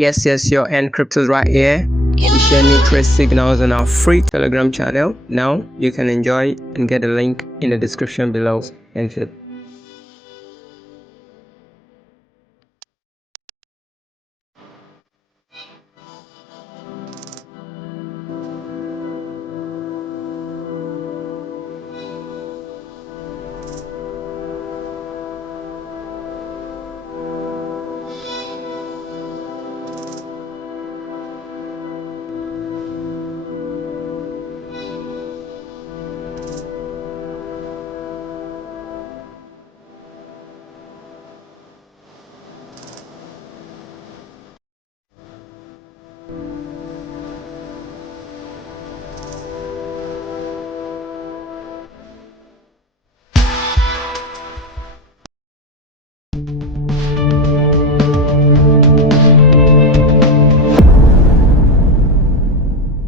Yes, your encrypted right here. We share new trade signals on our free Telegram channel. Now you can enjoy and get a link in the description below. Thank you.